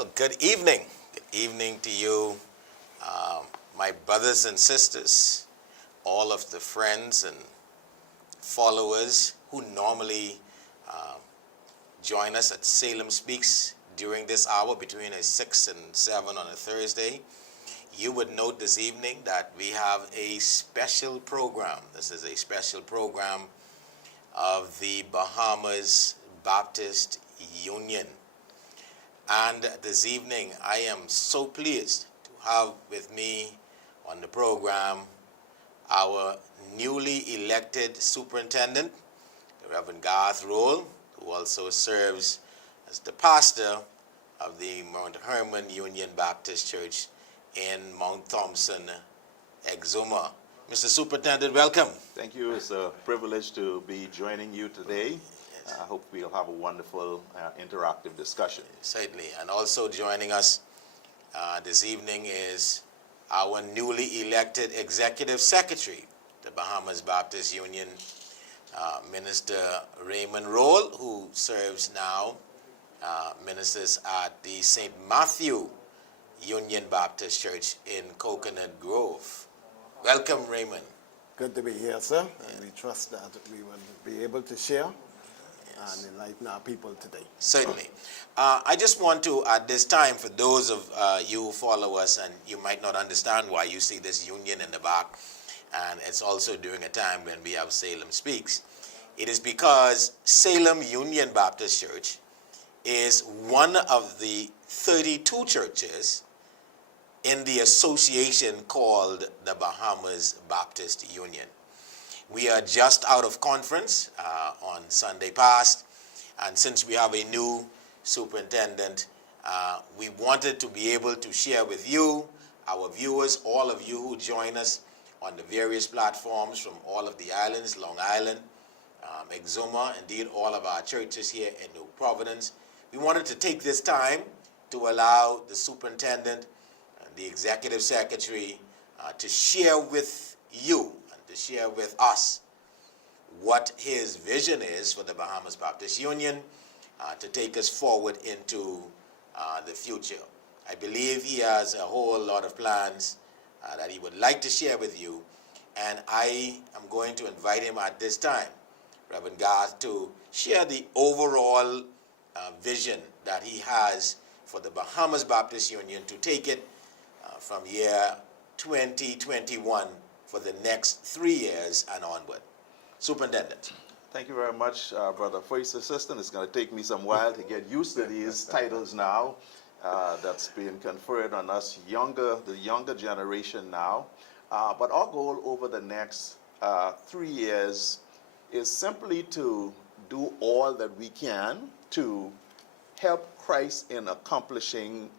Well, good evening. Good evening to you, my brothers and sisters, all of the friends and followers who normally uh, join us at Salem Speaks during this hour between 6 and 7 on a Thursday. You would note this evening that we have a special program. This is a special program of the Bahamas Baptist Union. And this evening, I am so pleased to have with me on the program our newly elected superintendent, the Reverend Garth Roll, who also serves as the pastor of the Mount Hermon Union Baptist Church in Mount Thompson, Exuma. Mr. Superintendent, welcome. Thank you. It's a privilege to be joining you today. I hope we'll have a wonderful interactive discussion. Certainly. And also joining us this evening is our newly elected Executive Secretary, the Bahamas Baptist Union, Minister Raymond Roll, who serves now, ministers at the St. Matthew Union Baptist Church in Coconut Grove. Welcome, Raymond. Good to be here, sir, and we trust that we will be able to share and enlighten our people today. Certainly. I just want to, at this time, for those of you who follow us, and you might not understand why you see this union in the back, and it's also during a time when we have Salem Speaks. It is because Salem Union Baptist Church is one of the 32 churches in the association called the Bahamas Baptist Union. We are just out of conference on Sunday past, and since we have a new superintendent, we wanted to be able to share with you, our viewers, all of you who join us on the various platforms from all of the islands, Long Island, Exuma, indeed all of our churches here in New Providence. We wanted to take this time to allow the superintendent and the executive secretary to share with you, to share with us what his vision is for the Bahamas Baptist Union to take us forward into the future. I believe he has a whole lot of plans that he would like to share with you, and I am going to invite him at this time, Reverend Garth, to share the overall vision that he has for the Bahamas Baptist Union to take it from year 2021 for the next 3 years and onward. Superintendent. Thank you very much, Brother First Assistant. It's going to take me some while to get used to these titles now that's being conferred on us, the younger generation now. But our goal over the next 3 years is simply to do all that we can to help Christ in accomplishing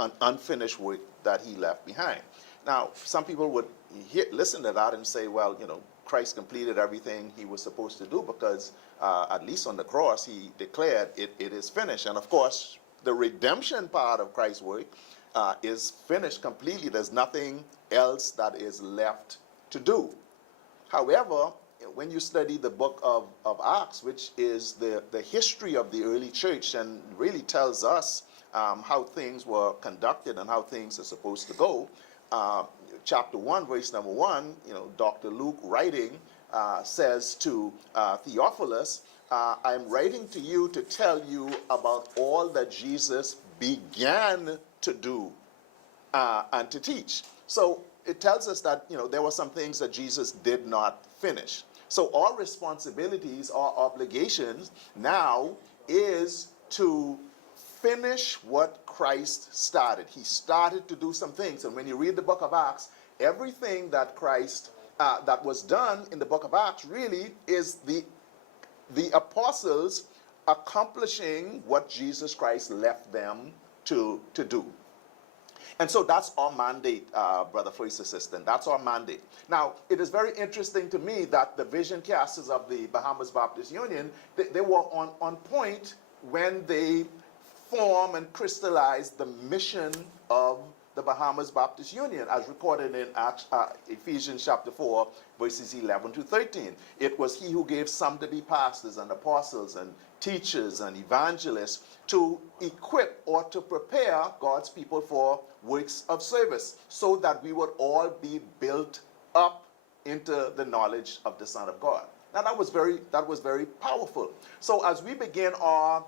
an unfinished work that he left behind. Now, some people would listen to that and say, well, Christ completed everything he was supposed to do because at least on the cross he declared it is finished. And of course, the redemption part of Christ's work is finished completely. There's nothing else that is left to do. However, when you study the book of Acts, which is the history of the early church and really tells us how things were conducted and how things are supposed to go, chapter 1, verse number 1, Dr. Luke writing says to Theophilus, I'm writing to you to tell you about all that Jesus began to do and to teach. So it tells us that, there were some things that Jesus did not finish. So our responsibilities, our obligations now is to finish what Christ started. He started to do some things. And when you read the book of Acts, everything that Christ, that was done in the book of Acts really is the apostles accomplishing what Jesus Christ left them to do. And so that's our mandate, Brother First Assistant. That's our mandate. Now, it is very interesting to me that the vision casters of the Bahamas Baptist Union, they were on point when they form and crystallize the mission of the the Bahamas Baptist Union, as recorded in Ephesians chapter 4, verses 11 to 13. It was he who gave some to be pastors and apostles and teachers and evangelists to equip or to prepare God's people for works of service, so that we would all be built up into the knowledge of the Son of God. Now that was very powerful. So as we begin our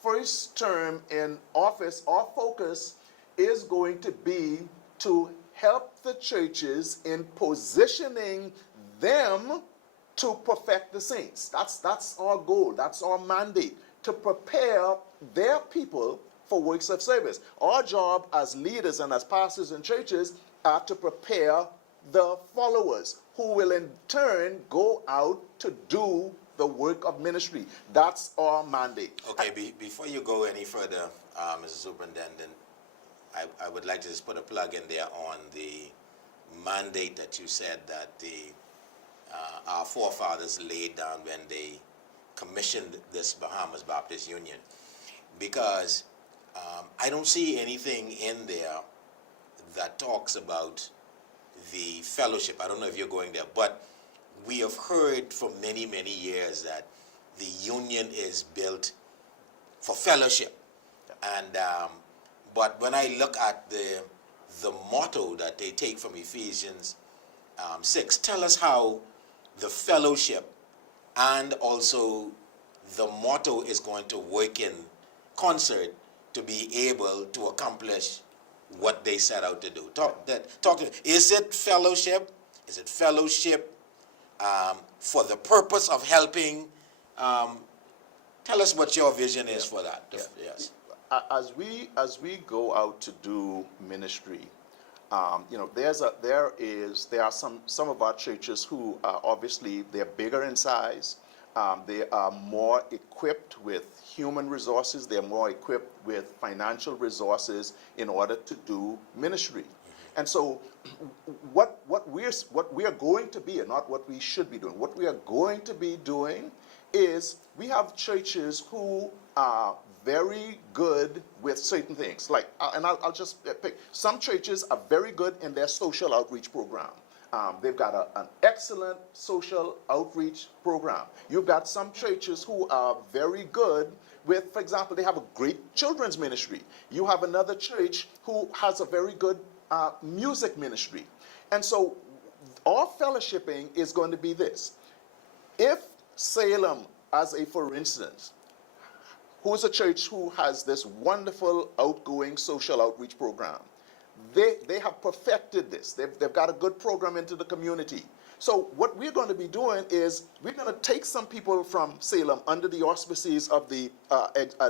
first term in office, our focus is going to be to help the churches in positioning them to perfect the saints. That's our goal. That's our mandate, to prepare their people for works of service. Our job as leaders and as pastors in churches are to prepare the followers, who will in turn go out to do the work of ministry. That's our mandate. Okay, before you go any further, Mr. Superintendent, I would like to just put a plug in there on the mandate that you said that our forefathers laid down when they commissioned this Bahamas Baptist Union, because I don't see anything in there that talks about the fellowship. I don't know if you're going there, but we have heard for many, many years that the union is built for fellowship. And but when I look at the motto that they take from Ephesians 6, tell us how the fellowship and also the motto is going to work in concert to be able to accomplish what they set out to do. Talk to me. Is it fellowship? Is it fellowship for the purpose of helping? Tell us what your vision is for that. Yeah. Yes. As we go out to do ministry, there are some of our churches who obviously they're bigger in size. They are more equipped with human resources. They're more equipped with financial resources in order to do ministry. And so what we are going to be, and not what we should be doing, what we are going to be doing is we have churches who are very good with certain things. Like, and I'll just pick, some churches are very good in their social outreach program. They've got an excellent social outreach program. You've got some churches who are very good with, for example, they have a great children's ministry. You have another church who has a very good music ministry. And so our fellowshipping is going to be this. If Salem, for instance, who is a church who has this wonderful outgoing social outreach program, they have perfected this. They've got a good program into the community. So what we're going to be doing is we're going to take some people from Salem under the auspices of the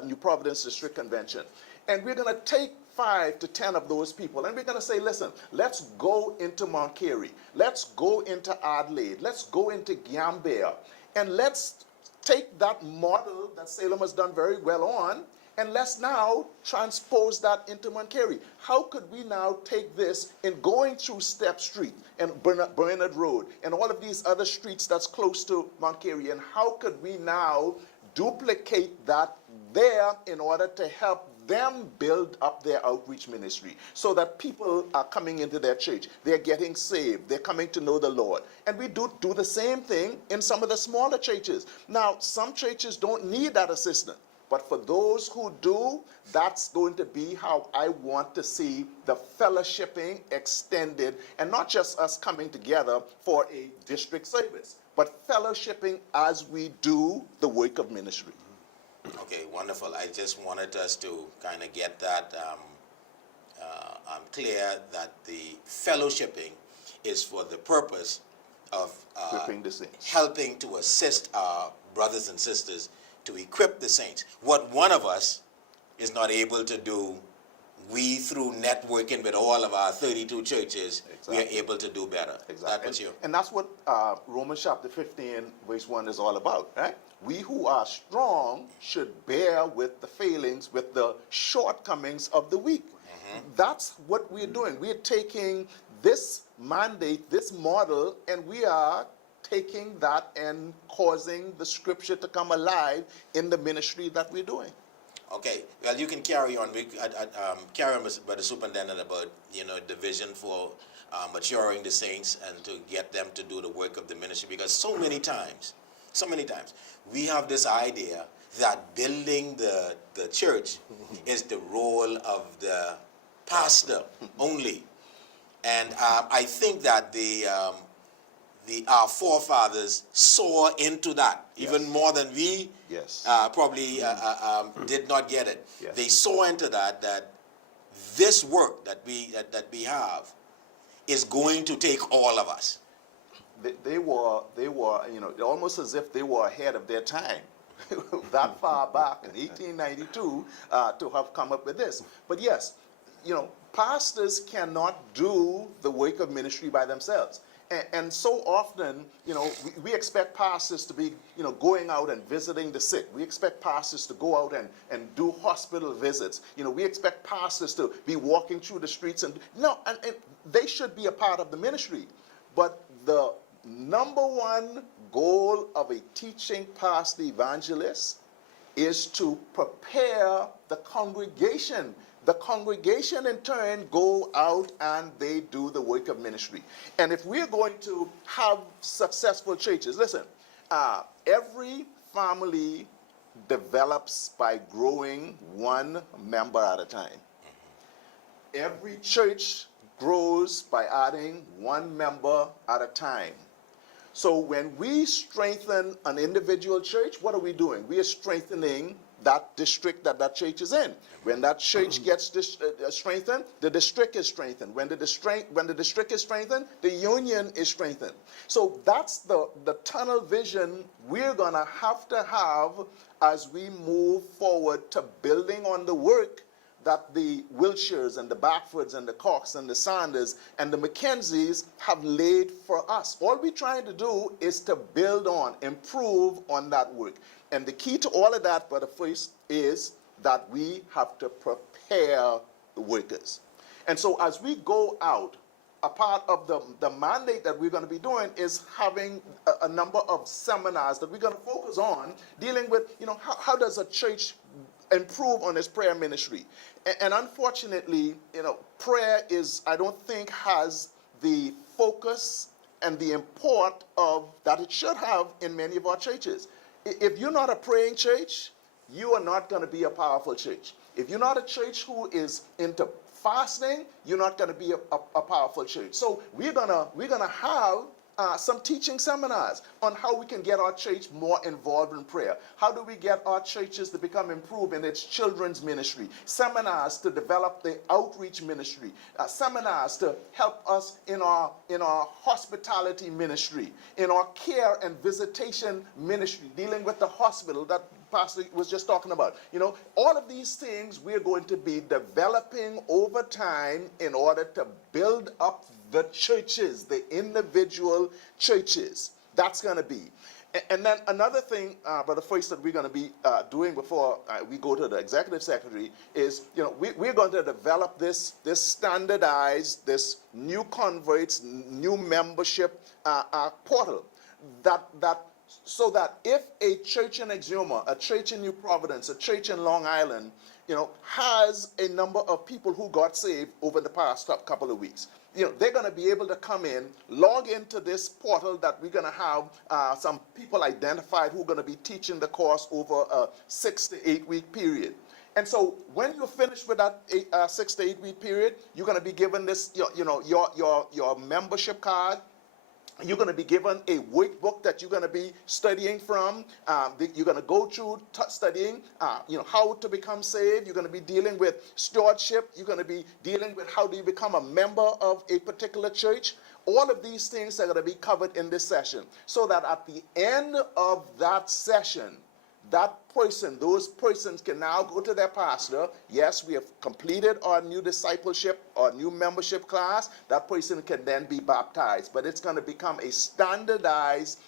New Providence District Convention, and we're going to take 5 to 10 of those people, and we're going to say, listen, let's go into Mount Carey, let's go into Adelaide, let's go into Gambia, and let's take that model that Salem has done very well on, and let's now transpose that into Mount Carey. How could we now take this in going through Step Street and Bernard Road and all of these other streets that's close to Mount Carey, and how could we now duplicate that there in order to help them build up their outreach ministry so that people are coming into their church, they're getting saved, they're coming to know the Lord. And we do the same thing in some of the smaller churches. Now, some churches don't need that assistance, but for those who do, that's going to be how I want to see the fellowshipping extended, and not just us coming together for a district service, but fellowshipping as we do the work of ministry. Okay, wonderful. I just wanted us to kind of get that clear that the fellowshipping is for the purpose of Equipping the saints. helping to assist our brothers and sisters to equip the saints. What one of us is not able to do, we, through networking with all of our 32 churches, we are able to do better. Exactly. And that's what Romans chapter 15, verse 1 is all about, right? We who are strong should bear with the failings, with the shortcomings of the weak. That's what we're doing. We're taking this mandate, this model, and we are taking that and causing the scripture to come alive in the ministry that we're doing. Okay, well, you can carry on. Carry on by the superintendent about, the vision for maturing the saints and to get them to do the work of the ministry. Because so many times, we have this idea that building the church is the role of the pastor only. And I think that our forefathers saw into that even more than we Yes. probably did not get it. Yes. They saw into that this work that we have is going to take all of us. They were, almost as if they were ahead of their time. That far back in 1892 to have come up with this. But yes, pastors cannot do the work of ministry by themselves. And so often, we expect pastors to be, going out and visiting the sick. We expect pastors to go out and do hospital visits. We expect pastors to be walking through the streets. And they should be a part of the ministry. But the number one goal of a teaching pastor evangelist is to prepare the congregation. The congregation in turn go out and they do the work of ministry. And if we're going to have successful churches, listen, every family develops by growing one member at a time. Every church grows by adding one member at a time. So when we strengthen an individual church, what are we doing? We are strengthening that district that church is in. When that church gets strengthened, the district is strengthened. When the district is strengthened, the union is strengthened. So that's the tunnel vision we're going to have as we move forward to building on the work that the Wiltshires and the Backfords and the Cox and the Sanders and the Mackenzies have laid for us. All we're trying to do is to build on, improve on that work. And the key to all of that, Brother First, is that we have to prepare the workers. And so as we go out, a part of the mandate that we're going to be doing is having a number of seminars that we're going to focus on dealing with, how does a church improve on its prayer ministry. And unfortunately, prayer I don't think has the focus and the import that it should have in many of our churches. If you're not a praying church, you are not going to be a powerful church. If you're not a church who is into fasting, you're not going to be a powerful church. So we're gonna have some teaching seminars on how we can get our church more involved in prayer. How do we get our churches to become improved in its children's ministry? Seminars to develop the outreach ministry. Seminars to help us in our hospitality ministry, in our care and visitation ministry, dealing with the hospital that Pastor was just talking about. All of these things we're going to be developing over time in order to build up the churches, the individual churches. That's going to be. And then another thing, Brother First, that we're going to be doing before we go to the executive secretary is, we're going to develop this standardized, this new converts, new membership portal so that if a church in Exuma, a church in New Providence, a church in Long Island, has a number of people who got saved over the past couple of weeks, they're going to be able to come in, log into this portal that we're going to have some people identified who are going to be teaching the course over a 6 to 8 week period. And so when you're finished with that 6 to 8 week period, you're going to be given this, your membership card. You're going to be given a workbook that you're going to be studying from. You're going to go through studying, how to become saved. You're going to be dealing with stewardship. You're going to be dealing with how do you become a member of a particular church. All of these things are going to be covered in this session, so that at the end of that session, those persons can now go to their pastor. Yes, we have completed our new discipleship, our new membership class. That person can then be baptized. But it's going to become a standardized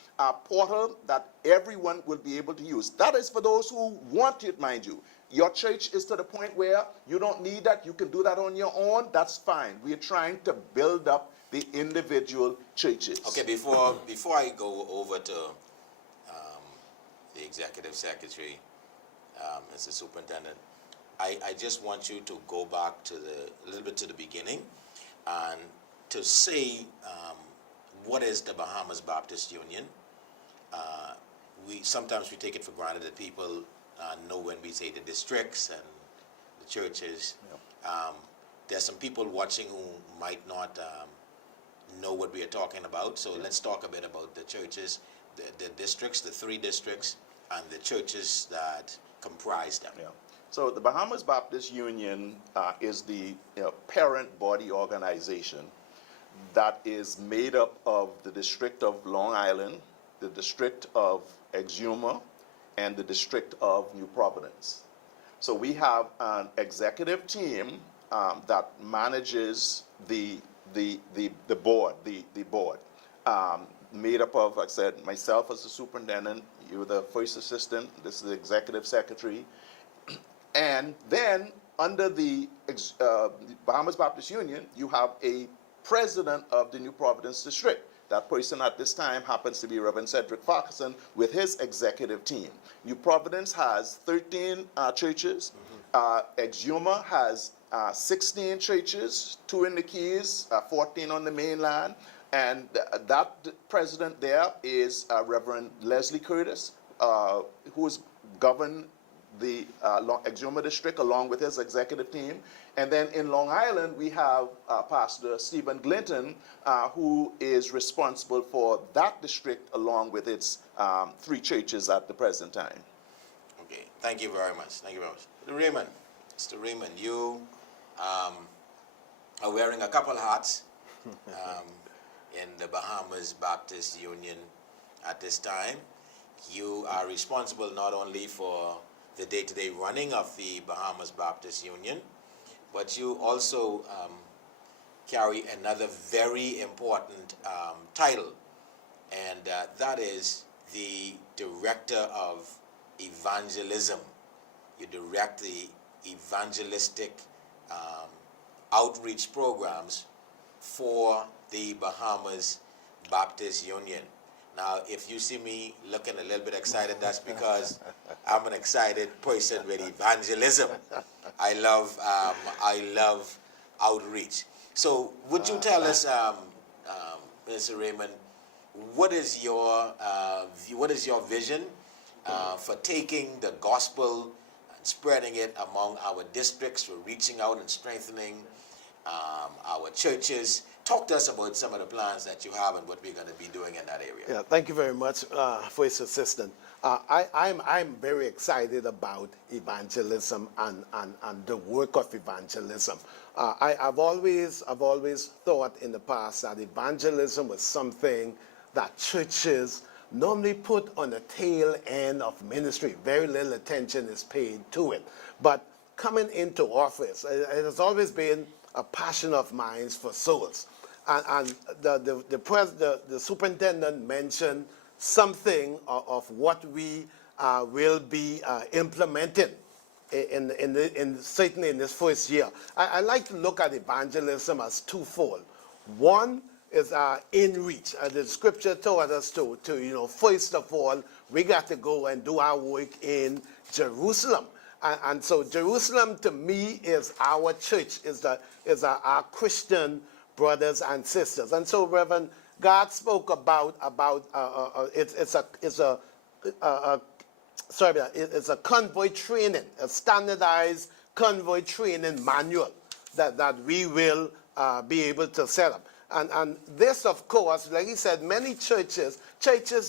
portal that everyone will be able to use. That is for those who want it, mind you. Your church is to the point where you don't need that. You can do that on your own. That's fine. We are trying to build up the individual churches. Okay, before I go over to the executive secretary, Mr. Superintendent, I just want you to go back to a little bit to the beginning and to say what is the Bahamas Baptist Union. Sometimes we take it for granted that people know when we say the districts and the churches. There's some people watching who might not know what we are talking about. So let's talk a bit about the churches, the districts, the 3 districts, and the churches that comprise them. Yeah. So the Bahamas Baptist Union is the parent body organization that is made up of the District of Long Island, the District of Exuma, and the District of New Providence. So we have an executive team that manages the board, made up of, like I said, myself as the superintendent, you're the first assistant, this is the executive secretary, and then under the Bahamas Baptist Union, you have a president of the New Providence district. That person at this time happens to be Reverend Cedric Farquharson with his executive team. New Providence has 13 churches. Exuma has 16 churches, 2 in the Keys, 14 on the mainland. And that president there is Reverend Leslie Curtis, who has governed the Exuma district along with his executive team. And then in Long Island, we have Pastor Stephen Glinton, who is responsible for that district along with its 3 churches at the present time. Okay, thank you very much. Thank you very much. Mr. Raymond, you are wearing a couple hats in the Bahamas Baptist Union at this time. You are responsible not only for the day-to-day running of the Bahamas Baptist Union, but you also carry another very important title, and that is the Director of Evangelism. You direct the evangelistic outreach programs for the Bahamas Baptist Union. Now, if you see me looking a little bit excited, that's because I'm an excited person with evangelism. I love outreach. So, would you tell us, Mr. Raymond, what is your vision for taking the gospel and spreading it among our districts, for reaching out and strengthening our churches? Talk to us about some of the plans that you have and what we're going to be doing in that area. Yeah, thank you very much for his assistance. I'm very excited about evangelism and the work of evangelism. I've always thought in the past that evangelism was something that churches normally put on the tail end of ministry. Very little attention is paid to it. But coming into office, it has always been a passion of mine for souls. And the superintendent mentioned something of what we will be implementing certainly in this first year. I like to look at evangelism as twofold. One is in reach. The scripture told us to first of all, we got to go and do our work in Jerusalem. And so Jerusalem to me is our church, is our Christian brothers and sisters. And so Reverend, God spoke about it's a convoy training, a standardized convoy training manual that we will be able to set up. And this, of course, like he said, many churches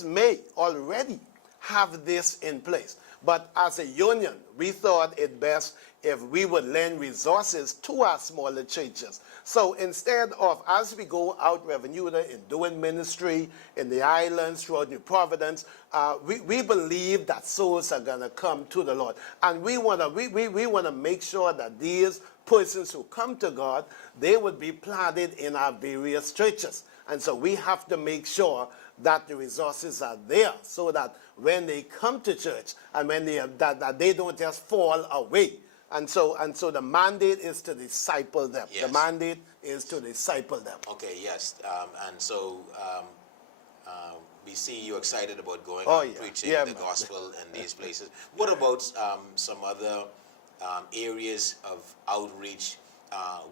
may already have this in place. But as a union, we thought it best if we would lend resources to our smaller churches. So instead of, as we go out Revenuda in doing ministry in the islands throughout New Providence, we believe that souls are going to come to the Lord. And we want to make sure that these persons who come to God, they would be planted in our various churches. And so we have to make sure that the resources are there so that when they come to church and when that they don't just fall away. And so the mandate is to disciple them. Yes. The mandate is to disciple them. Okay, yes. And so we see you excited about going Oh, and yeah. preaching Yeah, the man. gospel in these places. What about some other areas of outreach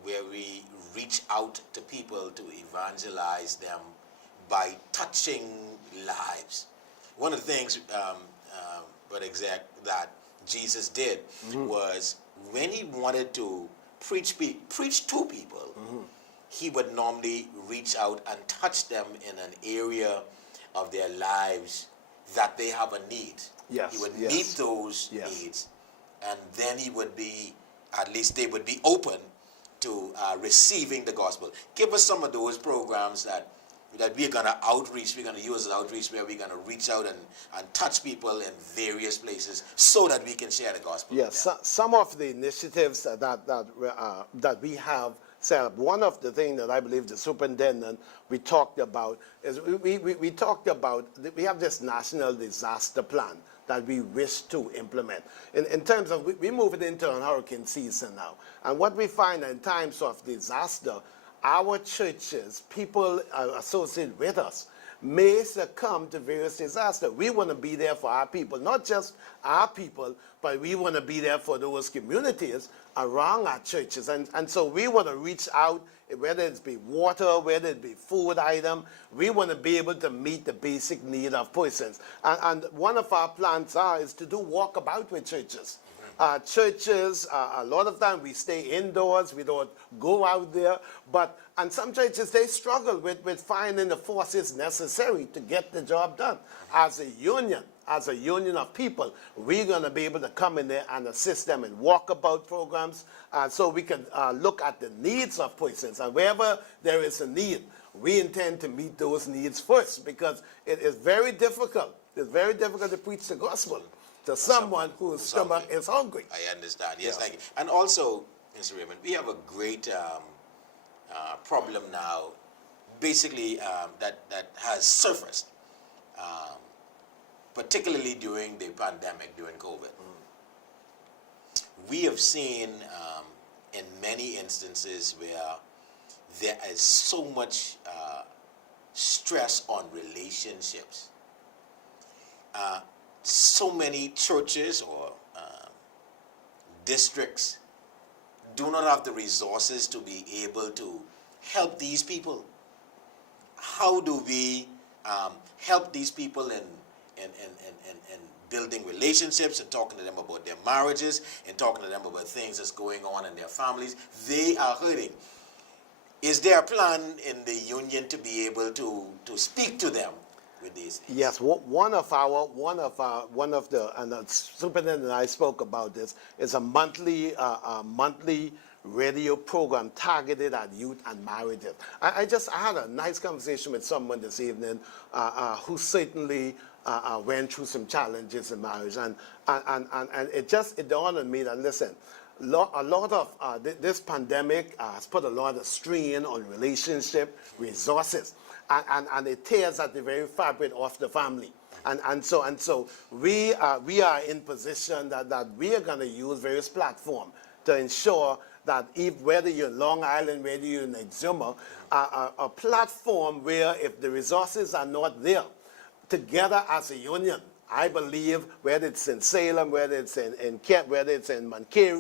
where we reach out to people to evangelize them by touching lives. One of the things, that Jesus did was when he wanted to preach to people, he would normally reach out and touch them in an area of their lives that they have a need. Yes, He would yes. meet those Yes. needs, and then he would be, at least they would be open to receiving the gospel. Give us some of those programs that we're going to outreach, we're going to use as outreach, where we're going to reach out and touch people in various places so that we can share the gospel. Yes, some of the initiatives that we have set up. One of the things that I believe the superintendent we talked about is we talked about we have this national disaster plan that we wish to implement. In terms of, we move it into an hurricane season now. And what we find in times of disaster, our churches, people associated with us, may succumb to various disasters. We want to be there for our people, not just our people, but we want to be there for those communities around our churches. And so we want to reach out, whether it be water, whether it be food item, we want to be able to meet the basic need of persons. And one of our plans is to do walkabout with churches. Churches, a lot of time we stay indoors, we don't go out there, and some churches, they struggle with finding the forces necessary to get the job done. As a union of people, we're going to be able to come in there and assist them in walkabout programs, so we can look at the needs of persons, and wherever there is a need, we intend to meet those needs first, because it is very difficult. It's very difficult to preach the gospel to someone whose stomach is hungry. I understand. Yes, thank you. And also, Mr. Raymond, we have a great problem now, basically, that has surfaced, particularly during the pandemic, during COVID. We have seen in many instances where there is so much stress on relationships. So many churches or districts do not have the resources to be able to help these people. How do we help these people in building relationships and talking to them about their marriages and talking to them about things that's going on in their families? They are hurting. Is there a plan in the union to be able to speak to them with these things? Yes, one of the, and the superintendent and I spoke about this, is a monthly radio program targeted at youth and marriages. I had a nice conversation with someone this evening who certainly went through some challenges in marriage, and it dawned on me that, listen, a lot of this pandemic has put a lot of strain on relationship resources, and it tears at the very fabric of the family. And so we are in position that we are going to use various platforms to ensure that whether you're in Long Island, whether you're in Exuma, a platform where if the resources are not there, together as a union, I believe, whether it's in Salem, whether it's in Kent, whether it's in Montclair,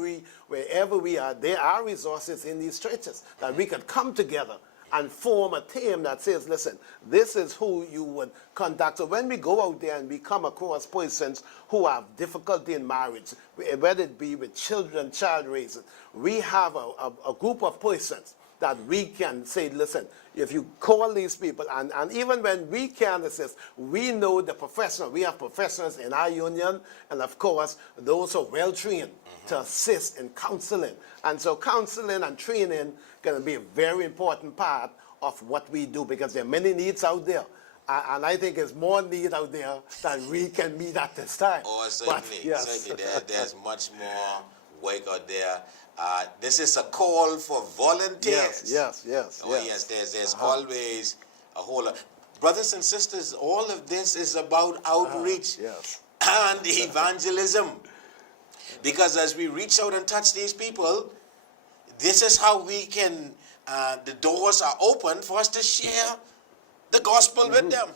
wherever we are, there are resources in these churches that we could come together and form a team that says, listen, this is who you would contact. So when we go out there and we come across persons who have difficulty in marriage, whether it be with children, child raising, we have a group of persons that we can say, listen, if you call these people, and even when we can assist, we know the professional. We have professionals in our union, and of course, those who are well-trained to assist in counseling. And so counseling and training going to be a very important part of what we do, because there are many needs out there. And I think there's more need out there than we can meet at this time. Oh, certainly. But, yes. Certainly. There's much more work out there. This is a call for volunteers. Yes. Oh, yes, there's always a whole lot. Brothers and sisters, all of this is about outreach and evangelism. Because as we reach out and touch these people, this is how we can, the doors are open for us to share the gospel with them.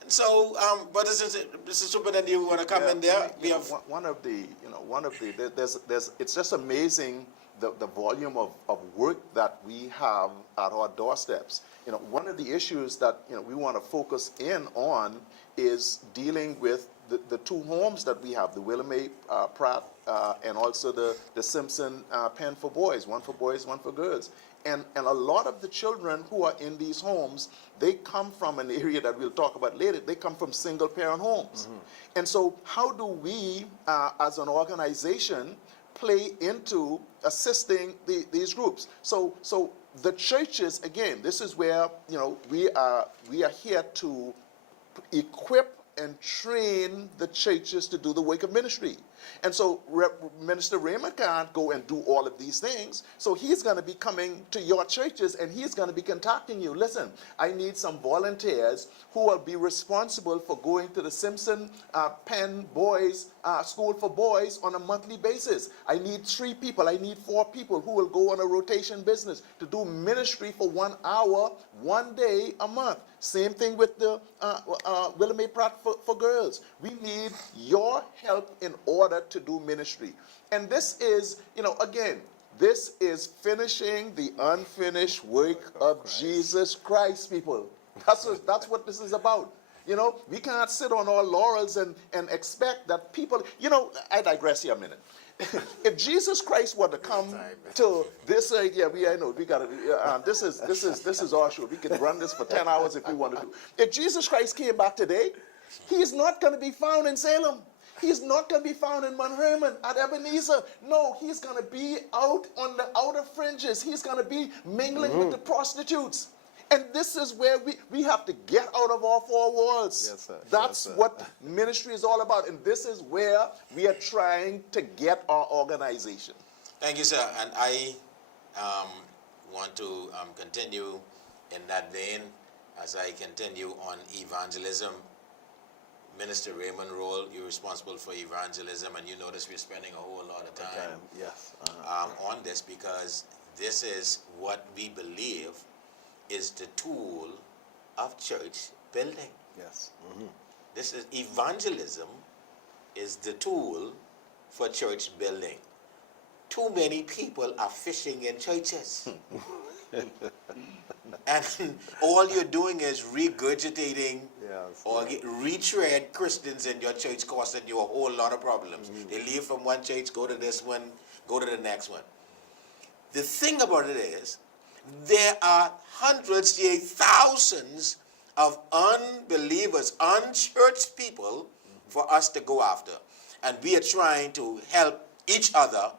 And so, brothers and Mr. Superintendent, you want to come in there? We have one of the, there's, it's just amazing the volume of work that we have at our doorsteps. One of the issues that, we want to focus in on is dealing with the two homes that we have, the Willamette Pratt and also the Simpson Pen for boys, one for boys, one for girls. And a lot of the children who are in these homes, they come from an area that we'll talk about later. They come from single-parent homes. And so how do we, as an organization, play into assisting these groups? So the churches, again, this is where, we are here to equip and train the churches to do the work of ministry. And so Minister Raymond can't go and do all of these things. So he's going to be coming to your churches and he's going to be contacting you. Listen, I need some volunteers who will be responsible for going to the Simpson Penn Boys School for Boys on a monthly basis. I need 3 people. I need 4 people who will go on a rotation business to do ministry for 1 hour, 1 day a month. Same thing with the Willamette Pratt for girls. We need your help in order to do ministry. And this is, again, this is finishing the unfinished work of Jesus Christ, people. That's what this is about. We can't sit on our laurels and expect that people, I digress here a minute. If Jesus Christ were to come to this, I know we got to. This is our show. We could run this for 10 hours if we want to do. If Jesus Christ came back today, he's not going to be found in Salem. He's not going to be found in Mount Hermon, at Ebenezer. No, he's going to be out on the outer fringes. He's going to be mingling with the prostitutes. And this is where we have to get out of our 4 walls. Yes, sir. That's what ministry is all about. And this is where we are trying to get our organization. Thank you, sir. And I want to continue in that vein as I continue on evangelism. Minister Raymond role, you're responsible for evangelism, and you notice we're spending a whole lot of time Yes. on this because this is what we believe is the tool of church building. Yes. This is evangelism is the tool for church building. Too many people are fishing in churches. And all you're doing is regurgitating or retread Christians in your church, costing you a whole lot of problems. They leave from one church, go to this one, go to the next one. The thing about it is, there are hundreds, yea, thousands of unbelievers, unchurched people for us to go after. And we are trying to help each other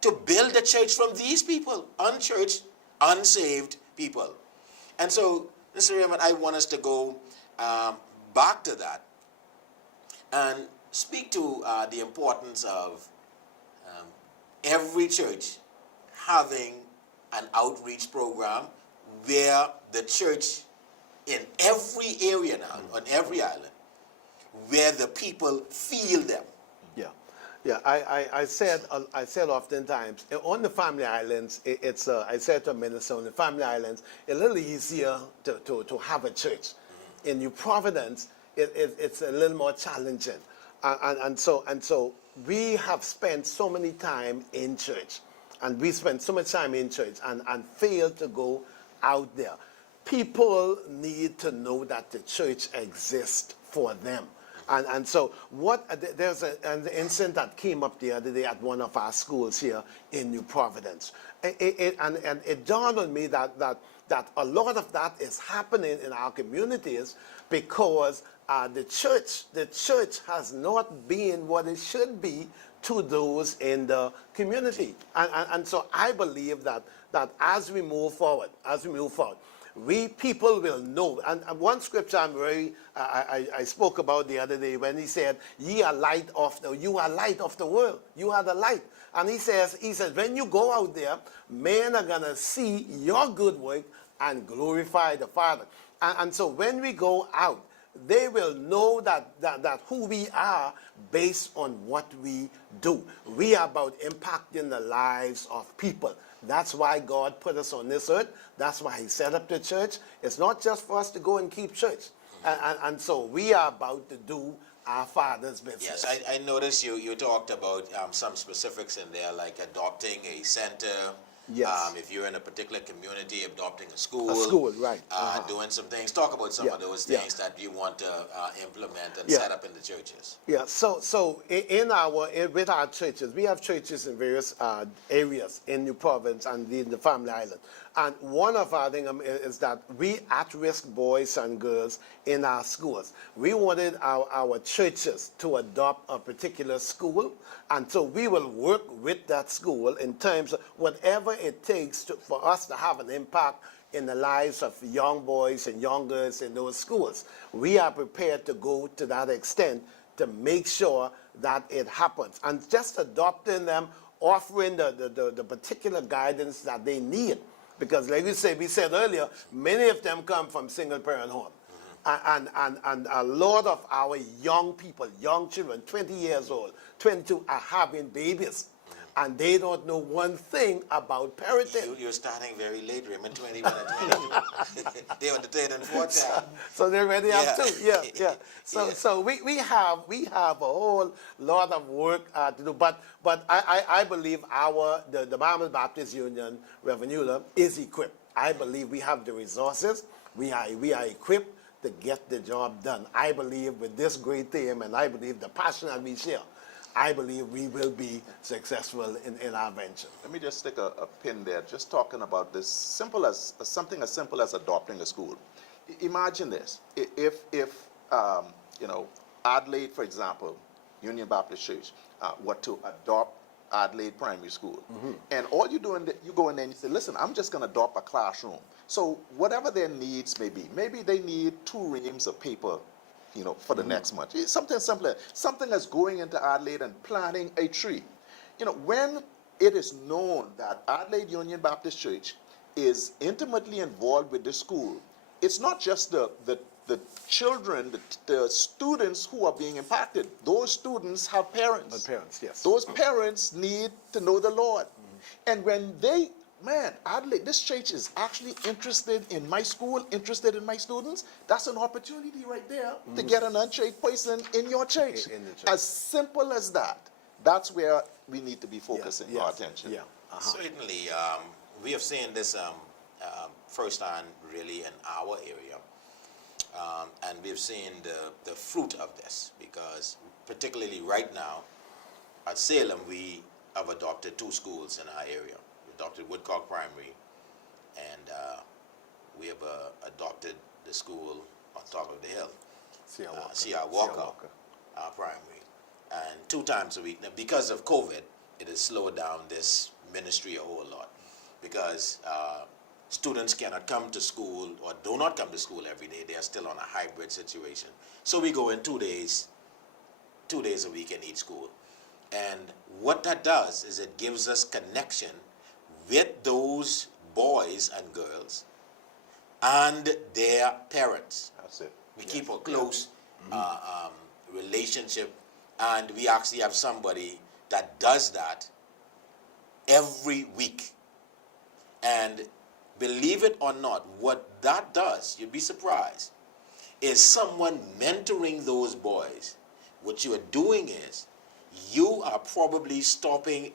to build a church from these people, unchurched, unsaved people. And so, Mr. Raymond, I want us to go back to that and speak to the importance of every church having an outreach program where the church in every area now, on every island, where the people feel them. Yeah, I said oftentimes on the family islands, I said to a minister on the family islands, it's a little easier to have a church. In New Providence, it's a little more challenging, and so we have spent so many time in church, and we spend so much time in church and fail to go out there. People need to know that the church exists for them. And so there's an incident that came up the other day at one of our schools here in New Providence. And it dawned on me that a lot of that is happening in our communities because the church has not been what it should be to those in the community. And so I believe that as we move forward, people will know. And one scripture I spoke about the other day when he said, you are light of the world. You are the light. And he says, when you go out there, men are going to see your good work and glorify the Father. And so when we go out, they will know that who we are based on what we do. We are about impacting the lives of people. That's why God put us on this earth. That's why he set up the church. It's not just for us to go and keep church. And so we are about to do our Father's business. Yes, I noticed you talked about some specifics in there, like adopting a center. Yes. If you're in a particular community, adopting a school. A school, right. Doing some things. Talk about some Yeah, of those yeah. things that you want to implement and Yeah. set up in the churches. Yeah, so with our churches, we have churches in various areas in New Province and in the Family Island. And one of our things is that we at-risk boys and girls in our schools. We wanted our churches to adopt a particular school, and so we will work with that school in terms of whatever it takes for us to have an impact in the lives of young boys and young girls in those schools. We are prepared to go to that extent to make sure that it happens. And just adopting them, offering the particular guidance that they need. Because like we said earlier, many of them come from single-parent home. And a lot of our young people, young children, 20 years old, 22, are having babies. And they don't know one thing about parenting. You're starting very late, Raymond, 21 and 22. They're on the third and fourth time. So they already have two. Yeah. So Yeah. so we have a whole lot of work to do. But I believe the Bible Baptist Union Revenue is equipped. I believe we have the resources. We are equipped to get the job done. I believe with this great team, and I believe the passion that we share, I believe we will be successful in our venture. Let me just stick a pin there, just talking about this something as simple as adopting a school. Imagine this, if Adelaide, for example, Union Baptist Church, were to adopt Adelaide Primary School, and all you do, you go in there and you say, listen, I'm just going to adopt a classroom. So whatever their needs may be, maybe they need 2 reams of paper, for the next month. It's something simpler. Something as going into Adelaide and planting a tree. When it is known that Adelaide Union Baptist Church is intimately involved with the school, it's not just the children, the students who are being impacted. Those students have parents. The parents, yes. Those parents need to know the Lord. And when Adelaide, this church is actually interested in my school, interested in my students, that's an opportunity right there to get an unchurched person in your church. In the church. As simple as that. That's where we need to be focusing our attention. Yeah. Certainly, we have seen this firsthand really in our area. And we've seen the fruit of this, because particularly right now at Salem, we have adopted 2 schools in our area. We adopted Woodcock Primary, and we have adopted the school on top of the hill, C.R. Walker Primary. And 2 times a week. Now, because of COVID, it has slowed down this ministry a whole lot, because students cannot come to school or do not come to school every day. They are still on a hybrid situation. So we go in 2 days a week in each school. And what that does is it gives us connection with those boys and girls and their parents. That's it. We keep a close relationship, and we actually have somebody that does that every week. And believe it or not, what that does, you'd be surprised, is someone mentoring those boys. What you are doing is you are probably stopping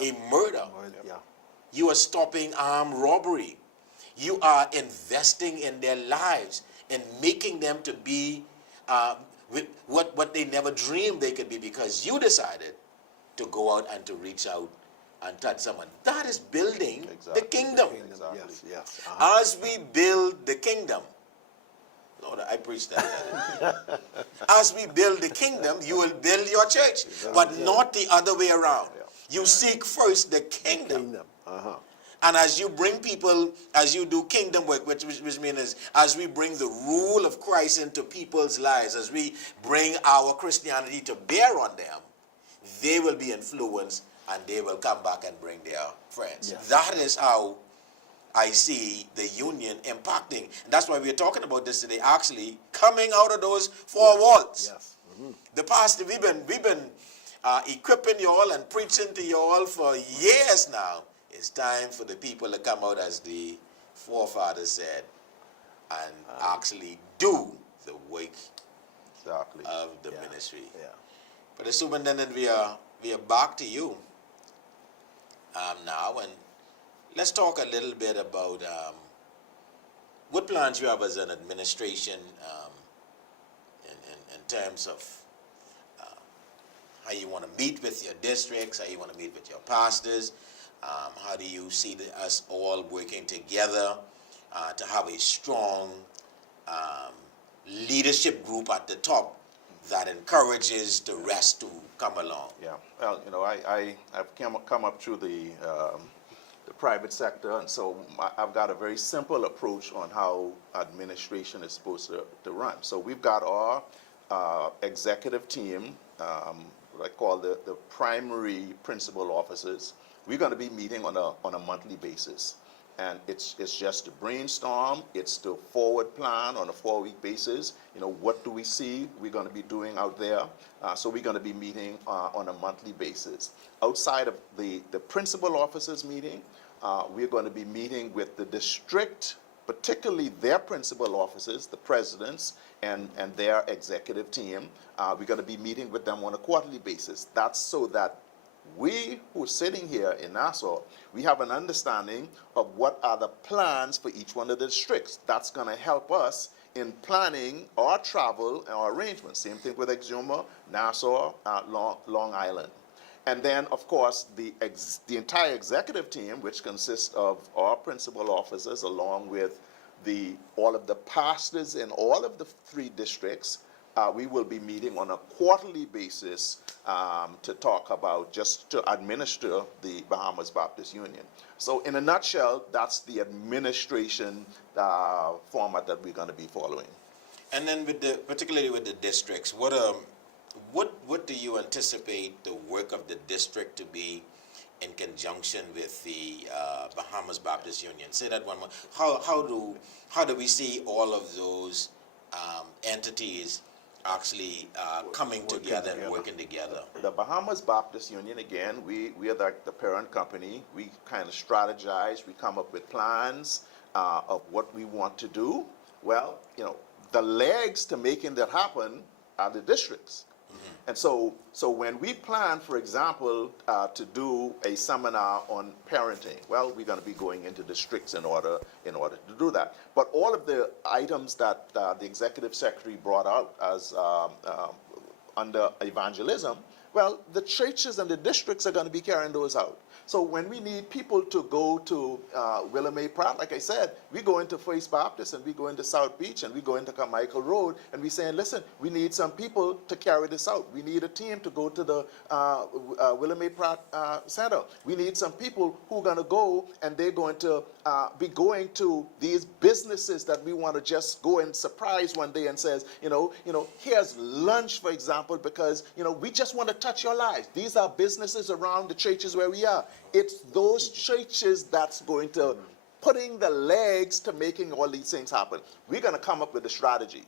a murder. Yeah. You are stopping armed robbery. You are investing in their lives and making them to be what they never dreamed they could be, because you decided to go out and to reach out and touch someone. That is building the kingdom. Exactly. Yes. As we build the kingdom, Lord, I preach that. As we build the kingdom, you will build your church, but not the other way around. You seek first the kingdom. And as you bring people, as you do kingdom work, which means as we bring the rule of Christ into people's lives, as we bring our Christianity to bear on them, they will be influenced and they will come back and bring their friends. Yes. That is how I see the union impacting. And that's why we're talking about this today, actually coming out of those 4 walls. Yes. The pastor, we've been equipping you all and preaching to you all for years now. It's time for the people to come out, as the forefathers said, and actually do the work Exactly. of the Yeah. ministry. Yeah. But the superintendent, we are back to you now, and let's talk a little bit about what plans you have as an administration in terms of how you want to meet with your districts, how you want to meet with your pastors, how do you see us all working together to have a strong leadership group at the top that encourages the rest to come along. Yeah, well, I've come up through the private sector, and so I've got a very simple approach on how administration is supposed to run. So we've got our executive team, what I call the primary principal officers. We're going to be meeting on a monthly basis. And it's just to brainstorm, it's to forward plan on a 4-week basis. What do we see we're going to be doing out there? So we're going to be meeting on a monthly basis. Outside of the principal officers meeting, we're going to be meeting with the district, particularly their principal officers, the presidents, and their executive team. We're going to be meeting with them on a quarterly basis. That's so that we who are sitting here in Nassau, we have an understanding of what are the plans for each one of the districts. That's going to help us in planning our travel and our arrangements. Same thing with Exuma, Nassau, Long Island. And then, of course, the entire executive team, which consists of our principal officers along with all of the pastors in all of the 3 districts, we will be meeting on a quarterly basis to talk about, just to administer the Bahamas Baptist Union. So in a nutshell, that's the administration format that we're going to be following. And then particularly with the districts, what do you anticipate the work of the district to be in conjunction with the Bahamas Baptist Union? Say that one more. How do we see all of those entities actually coming together and working together? The Bahamas Baptist Union, again, we are the parent company. We kind of strategize, we come up with plans of what we want to do. Well, the legs to making that happen are the districts. And so when we plan, for example, to do a seminar on parenting, well, we're going to be going into districts in order to do that. But all of the items that the executive secretary brought out as under evangelism, well, the churches and the districts are going to be carrying those out. So when we need people to go to Willamette Pratt, like I said, we go into First Baptist and we go into South Beach and we go into Carmichael Road and we're saying, listen, we need some people to carry this out. We need a team to go to the Willamette Pratt Center. We need some people who are going to go and they're going to be going to these businesses that we want to just go and surprise one day and says, here's lunch, for example, because, we just want to touch your lives. These are businesses around the churches where we are. It's those churches that's going to putting the legs to making all these things happen. We're going to come up with a strategy,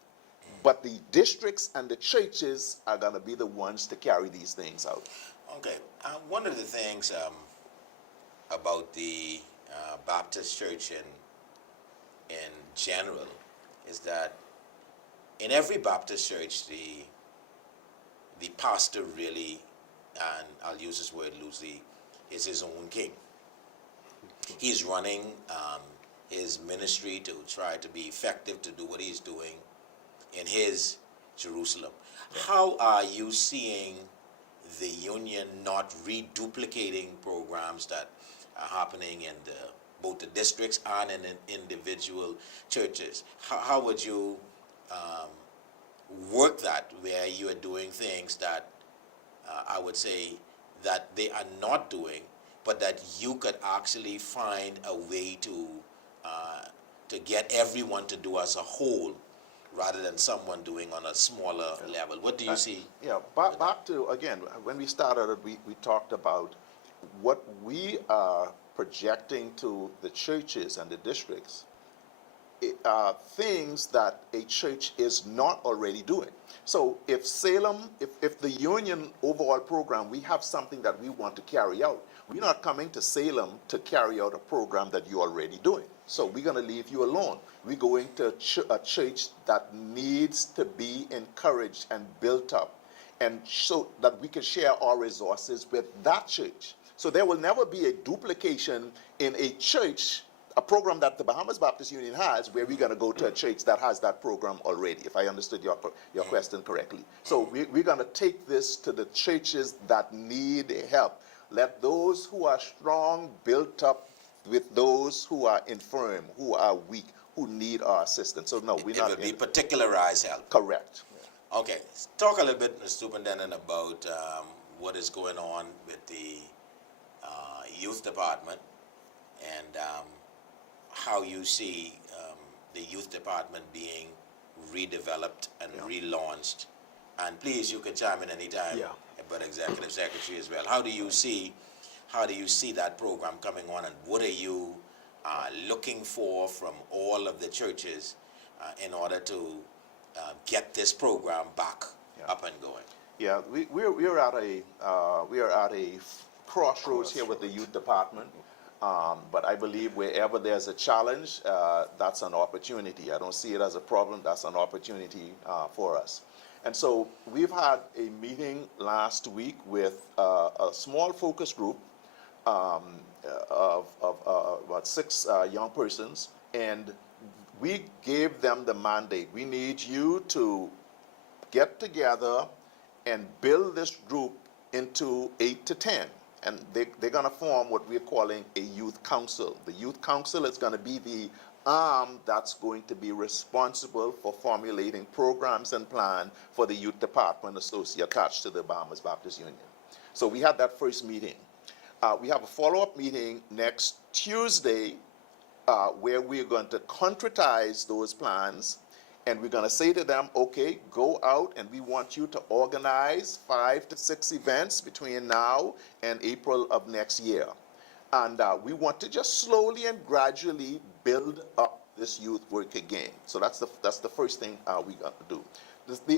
but the districts and the churches are going to be the ones to carry these things out. Okay. One of the things about the Baptist Church in general is that in every Baptist church, the pastor really, and I'll use this word loosely, is his own king. He's running his ministry to try to be effective, to do what he's doing in his Jerusalem. How are you seeing the union not reduplicating programs that are happening in both the districts and in individual churches? How would you work that, where you are doing things that I would say that they are not doing, but that you could actually find a way to get everyone to do as a whole, rather than someone doing on a smaller level? What do you see? Back to, again, when we started, we talked about what we are projecting to the churches and the districts things that a church is not already doing. So if Salem, if the union overall program, we have something that we want to carry out, we're not coming to Salem to carry out a program that you're already doing. So we're going to leave you alone. We're going to a church that needs to be encouraged and built up, and so that we can share our resources with that church. So there will never be a duplication in a church, a program that the Bahamas Baptist Union has, where we're going to go to a church that has that program already, if I understood your question correctly. So we're going to take this to the churches that need help. Let those who are strong build up with those who are infirm, who are weak, who need our assistance. So no, we're not. It will be particularized help. Correct. Okay, talk a little bit, Mr. Superintendent, about what is going on with the youth department and how you see the youth department being redeveloped and relaunched. And please, you can chime in anytime, but Executive Secretary as well. How do you see that program coming on, and what are you looking for from all of the churches in order to get this program back up and going? Yeah, we are at a crossroads here with the youth department. But I believe wherever there's a challenge, that's an opportunity. I don't see it as a problem. That's an opportunity for us. And so we've had a meeting last week with a small focus group of about 6 young persons, and we gave them the mandate. We need you to get together and build this group into 8 to 10. And they're going to form what we're calling a youth council. The youth council is going to be the arm that's going to be responsible for formulating programs and plan for the youth department attached to the Bahamas Baptist Union. So we had that first meeting. We have a follow-up meeting next Tuesday where we're going to concretize those plans, and we're going to say to them, okay, go out and we want you to organize 5 to 6 events between now and April of next year. And we want to just slowly and gradually build up this youth work again. So that's the first thing we got to do.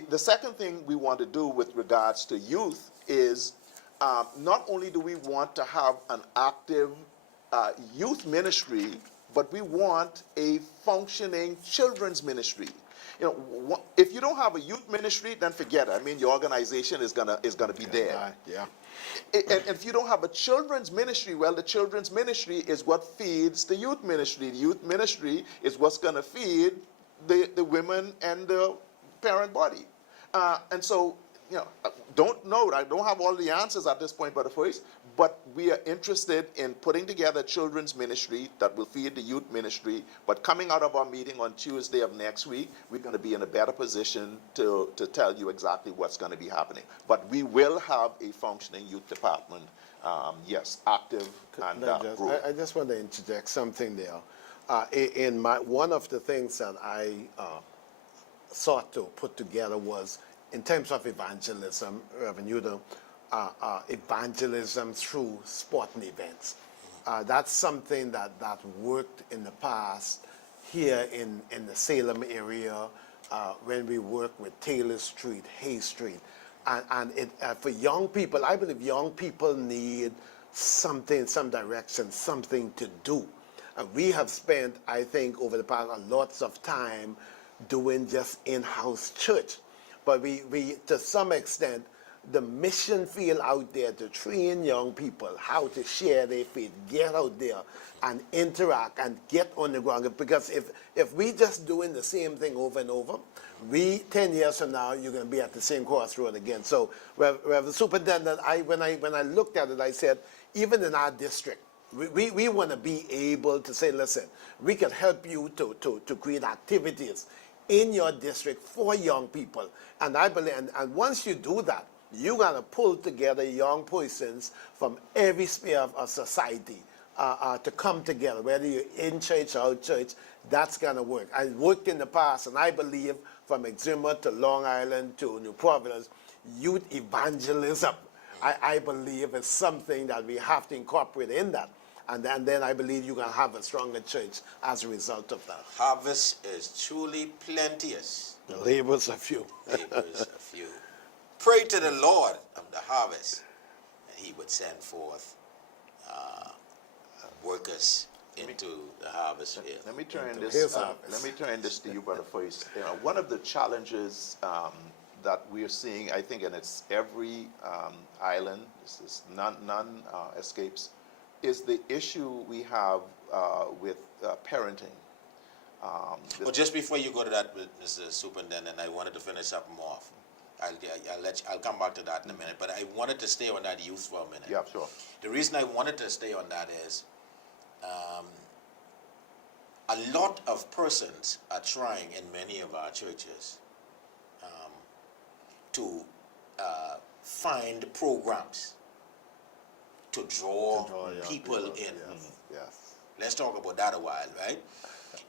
The second thing we want to do with regards to youth is not only do we want to have an active youth ministry, but we want a functioning children's ministry. You know, if you don't have a youth ministry, then forget it. I mean, your organization is gonna be dead. Yeah. And if you don't have a children's ministry, well, the children's ministry is what feeds the youth ministry. The youth ministry is what's going to feed the women and the parent body. And so, you know, I don't have all the answers at this point, but we are interested in putting together a children's ministry that will feed the youth ministry. But coming out of our meeting on Tuesday of next week, we're going to be in a better position to tell you exactly what's going to be happening. But we will have a functioning youth department, yes, active and growing. I just want to interject something there. One of the things that I sought to put together was, in terms of evangelism, Reverend Udo, evangelism through sporting events. That's something that worked in the past here in the Salem area when we worked with Taylor Street, Hay Street. And for young people, I believe young people need something, some direction, something to do. And we have spent, I think, over the past lots of time doing just in-house church. But we to some extent, the mission field out there to train young people how to share their faith, get out there and interact and get on the ground. Because if we just doing the same thing over and over, 10 years from now, you're going to be at the same crossroad again. So, Reverend Superintendent, when I looked at it, I said, even in our district, we want to be able to say, listen, we can help you to create activities in your district for young people. And I believe, and once you do that, you're going to pull together young persons from every sphere of society to come together, whether you're in church or out church. That's going to work. I worked in the past, and I believe from Exuma to Long Island to New Providence, youth evangelism, I believe is something that we have to incorporate in that. And then I believe you're going to have a stronger church as a result of that. Harvest is truly plenteous. The labors are few. Labors are few. Pray to the Lord of the harvest, and he would send forth workers into the harvest field. Let me turn His this. harvest. Let me turn this to you, brother. First, one of the challenges that we're seeing, I think, and it's every island. This is none escapes, is the issue we have with parenting. Well, just before you go to that, Mr. Superintendent, I wanted to finish up more. I'll come back to that in a minute, but I wanted to stay on that youth for a minute. Yeah, sure. The reason I wanted to stay on that is a lot of persons are trying in many of our churches to find programs to draw people in. Yes. Let's talk about that a while, right?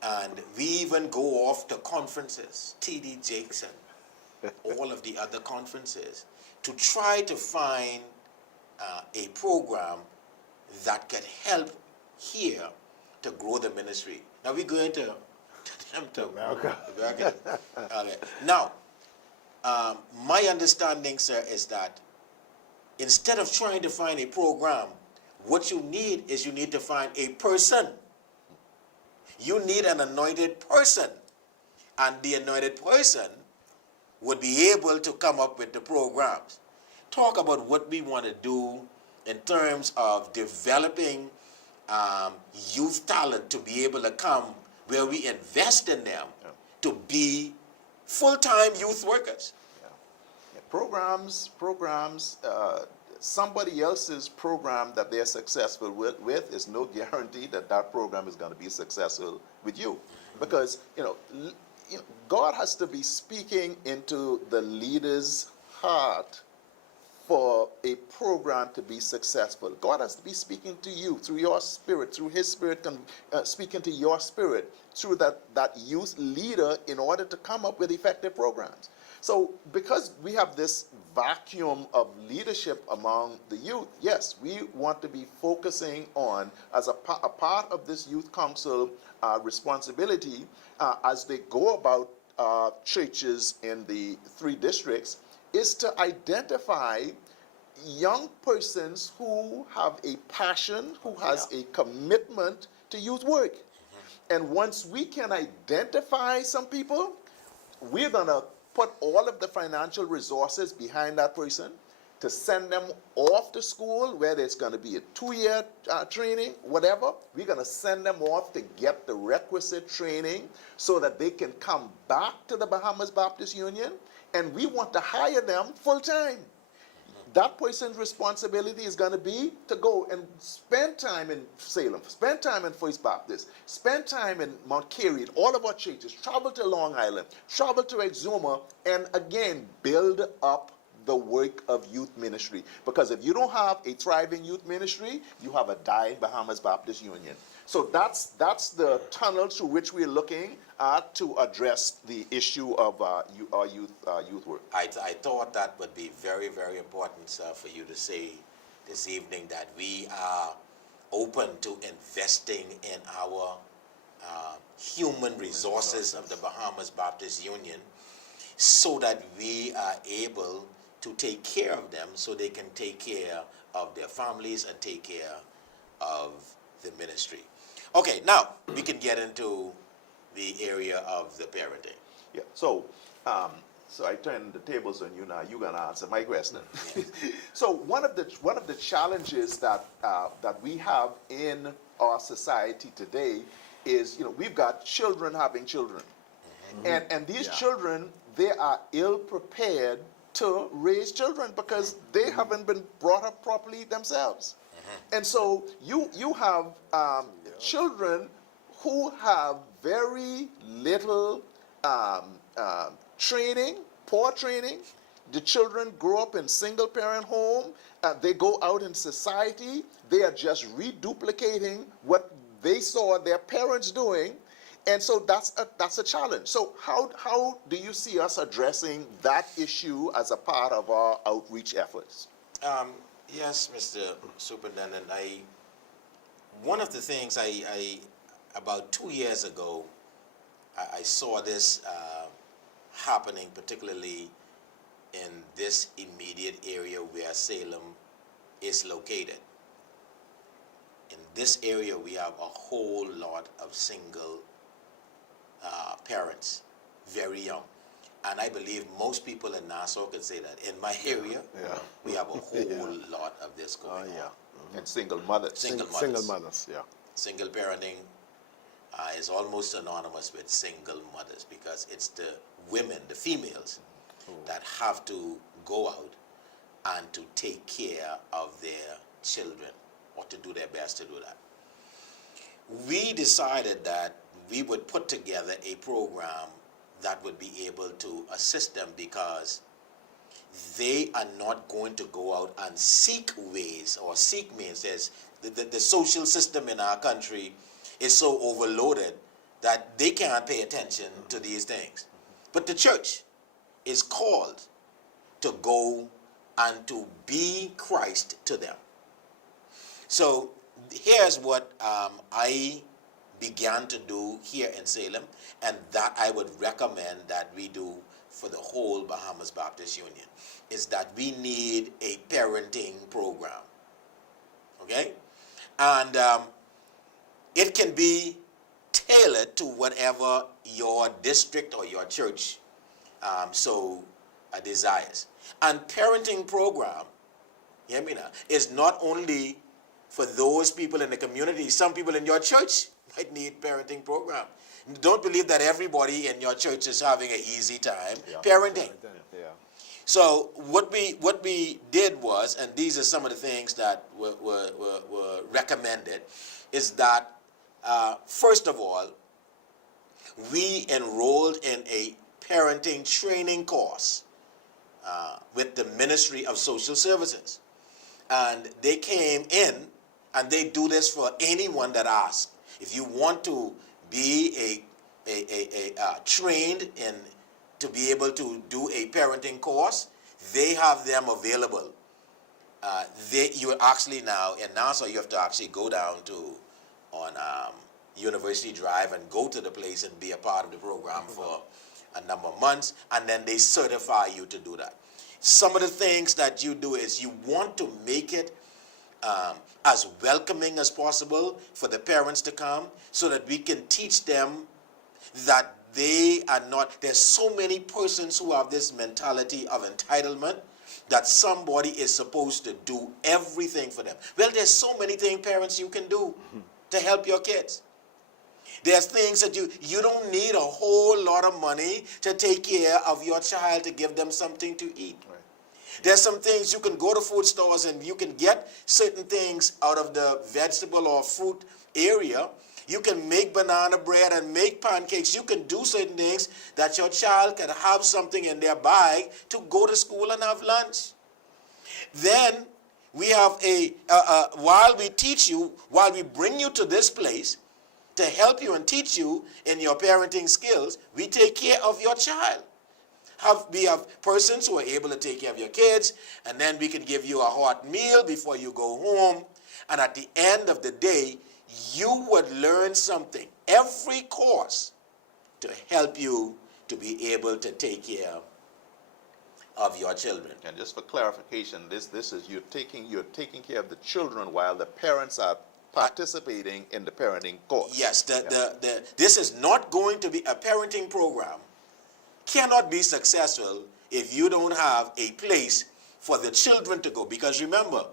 And we even go off to conferences, T.D. Jakes and all of the other conferences, to try to find a program that can help here to grow the ministry. Now we're going to them to America. Okay. Now, my understanding, sir, is that instead of trying to find a program, what you need is you need to find a person. You need an anointed person. And the anointed person would be able to come up with the programs. Talk about what we want to do in terms of developing youth talent to be able to come where we invest in them to be full-time youth workers. Yeah, programs, somebody else's program that they're successful with is no guarantee that that program is going to be successful with you. Because, God has to be speaking into the leader's heart for a program to be successful. God has to be speaking to you through your spirit, through his spirit, speaking to your spirit through that youth leader in order to come up with effective programs. So because we have this vacuum of leadership among the youth, yes, we want to be focusing on, as a part of this youth council responsibility, as they go about churches in the 3 districts, is to identify young persons who have a passion, who has a commitment to youth work. And once we can identify some people, we're going to put all of the financial resources behind that person to send them off to school, whether it's going to be a 2-year training, whatever. We're going to send them off to get the requisite training so that they can come back to the Bahamas Baptist Union, and we want to hire them full-time. That person's responsibility is going to be to go and spend time in Salem, spend time in First Baptist, spend time in Mount Carey, all of our churches, travel to Long Island, travel to Exuma, and again, build up the work of youth ministry. Because if you don't have a thriving youth ministry, you have a dying Bahamas Baptist Union. So that's the tunnel through which we're looking to address the issue of youth work. I thought that would be very, very important, sir, for you to say this evening that we are open to investing in our human resources of the Bahamas Baptist Union so that we are able to take care of them so they can take care of their families and take care of the ministry. Okay, now we can get into the area of the parenting. Yeah. So I turn the tables on you now. You're gonna answer my question. So one of the challenges that we have in our society today is, we've got children having children, and these children, they are ill prepared to raise children because they haven't been brought up properly themselves. And so you have children who have very little training, poor training. The children grow up in single-parent home. They go out in society. They are just reduplicating what they saw their parents doing. And so that's a challenge. So how do you see us addressing that issue as a part of our outreach efforts? Yes, Mr. Superintendent, one of the things about 2 years ago, I saw this happening, particularly in this immediate area where Salem is located. In this area, we have a whole lot of single parents, very young. And I believe most people in Nassau could say that. In my area, we have a whole lot of this going on. And single mothers. Single mothers. Single mothers, yeah. Single parenting is almost synonymous with single mothers, because it's the women, the females, that have to go out and to take care of their children, or to do their best to do that. We decided that we would put together a program that would be able to assist them, because they are not going to go out and seek ways or seek means. The social system in our country is so overloaded that they can't pay attention to these things. But the church is called to go and to be Christ to them. So here's what I began to do here in Salem, and that I would recommend that we do for the whole Bahamas Baptist Union, is that we need a parenting program. Okay? And it can be tailored to whatever your district or your church desires. And parenting program, you hear me now, is not only for those people in the community. Some people in your church might need parenting program. Don't believe that everybody in your church is having an easy time parenting. So what we did was, and these are some of the things that were recommended, is that first of all, we enrolled in a parenting training course with the Ministry of Social Services. And they came in, and they do this for anyone that asks. If you want to be trained in to be able to do a parenting course, they have them available. You actually now in Nassau, you have to actually go down on University Drive and go to the place and be a part of the program for a number of months, and then they certify you to do that. Some of the things that you do is you want to make it as welcoming as possible for the parents to come, so that we can teach them that they are not, there's so many persons who have this mentality of entitlement, that somebody is supposed to do everything for them. Well, there's so many things, parents, you can do to help your kids. There's things that you don't need a whole lot of money to take care of your child, to give them something to eat. Right. There's some things you can go to food stores and you can get certain things out of the vegetable or fruit area. You can make banana bread and make pancakes. You can do certain things that your child can have something in their bag to go to school and have lunch. Then we have while we teach you, while we bring you to this place to help you and teach you in your parenting skills, we take care of your child. We have persons who are able to take care of your kids, and then we can give you a hot meal before you go home. And at the end of the day, you would learn something, every course, to help you to be able to take care of your children. And just for clarification, this is you're taking care of the children while the parents are participating in the parenting course. Yes, this is not going to be a parenting program. Cannot be successful if you don't have a place for the children to go. Because remember,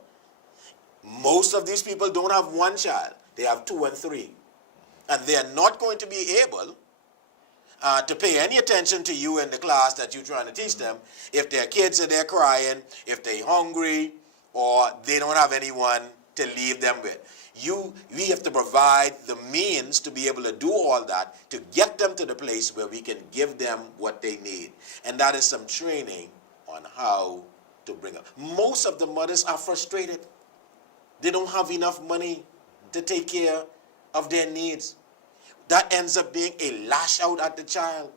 most of these people don't have one child. They have 2 and 3. And they are not going to be able to pay any attention to you in the class that you're trying to teach them if their kids are there crying, if they're hungry, or they don't have anyone to leave them with. We have to provide the means to be able to do all that, to get them to the place where we can give them what they need. And that is some training on how to bring up. Most of the mothers are frustrated. They don't have enough money to take care of their needs. That ends up being a lash out at the child.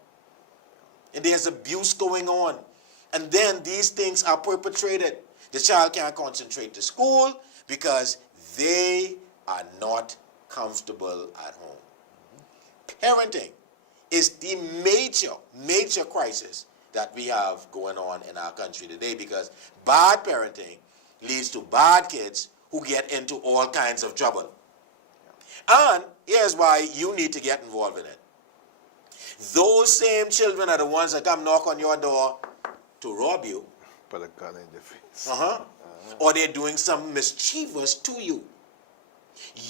And there's abuse going on. And then these things are perpetrated. The child can't concentrate to school because they are not comfortable at home. Parenting is the major crisis that we have going on in our country today, because bad parenting leads to bad kids who get into all kinds of trouble. And here's why you need to get involved in it. Those same children are the ones that come knock on your door to rob you. Put a gun in your face. Or they're doing something mischievous to you.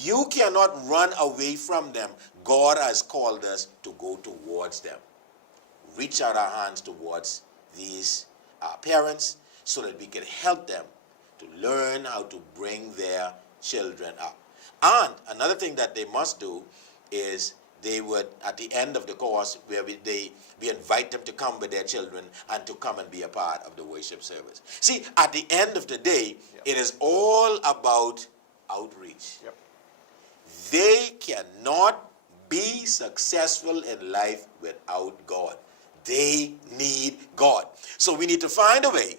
You cannot run away from them. God has called us to go towards them. Reach out our hands towards these parents so that we can help them to learn how to bring their children up. And another thing that they must do is they would, at the end of the course, where we invite them to come with their children and to come and be a part of the worship service. See, at the end of the day, it is all about outreach. They cannot be successful in life without God. They need God. So we need to find a way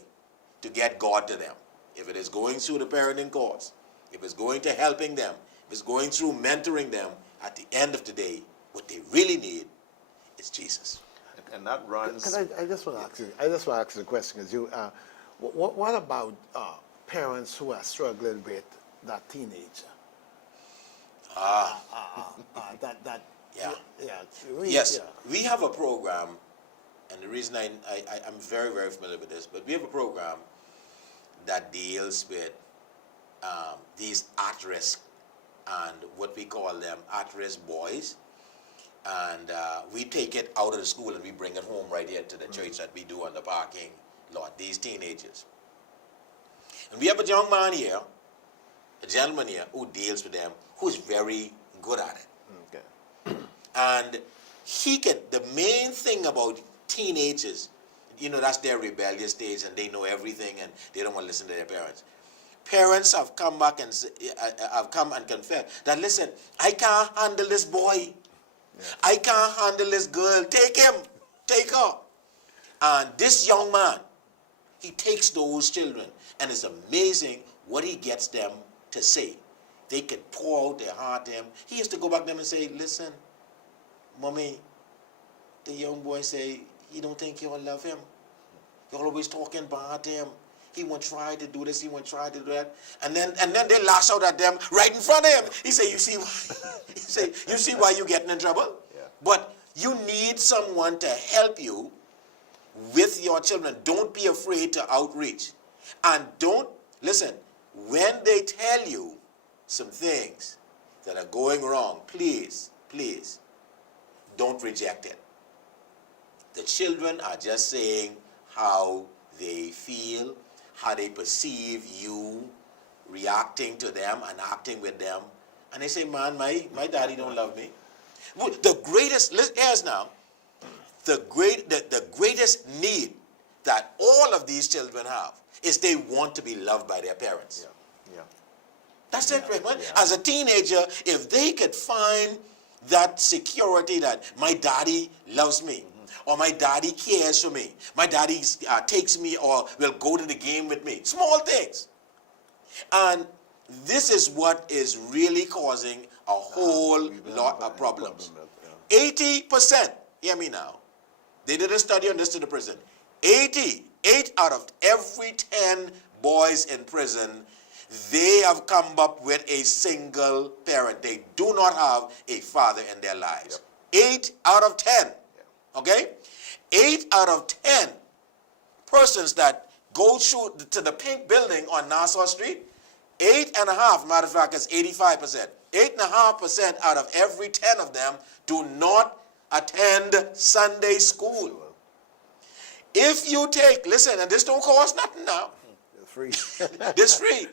to get God to them. If it is going through the parenting course, if it's going to helping them, if it's going through mentoring them, at the end of the day, what they really need is Jesus. And that runs. I just want to ask you. I just want to ask you a question. Because you, what about parents who are struggling with that teenager? Yes, we have a program, and the reason I'm very, very familiar with this, but we have a program that deals with these at-risk and what we call them at-risk boys. And we take it out of the school and we bring it home right here to the church that we do on the parking lot, these teenagers. And we have a young man here, a gentleman here, who deals with them, who's very good at it. Okay. And the main thing about teenagers, that's their rebellious stage, and they know everything and they don't want to listen to their parents. Parents have come back and have come and confessed that, listen, I can't handle this boy. I can't handle this girl. Take him. Take her. And this young man, he takes those children, and it's amazing what he gets them to say. They can pour out their heart to him. He used to go back to them and say, listen, mommy, the young boy say, he don't think you'll love him. You're always talking bad to him. He won't try to do this, he won't try to do that. And then they lash out at them right in front of him. He say, you see why you're getting in trouble? Yeah. But you need someone to help you with your children. Don't be afraid to outreach. And listen, when they tell you some things that are going wrong, please, don't reject it. The children are just saying how they feel, how they perceive you reacting to them and acting with them. And they say, man, my daddy don't love me. The greatest need that all of these children have is they want to be loved by their parents. Yeah. That's it, right, man? As a teenager, if they could find that security that my daddy loves me, or my daddy cares for me, my daddy takes me or will go to the game with me. Small things. And this is what is really causing a whole lot of problems. 80%, hear me now, they did a study on this to the prison. 8 out of every 10 boys in prison, they have come up with a single parent. They do not have a father in their lives. 8 out of 10. Okay? 8 out of 10 persons that go through to the pink building on Nassau Street, 8.5, matter of fact, is 85%. 8.5% out of every 10 of them do not attend Sunday school. If you take, listen, and this don't cost nothing now. It's free. It's free.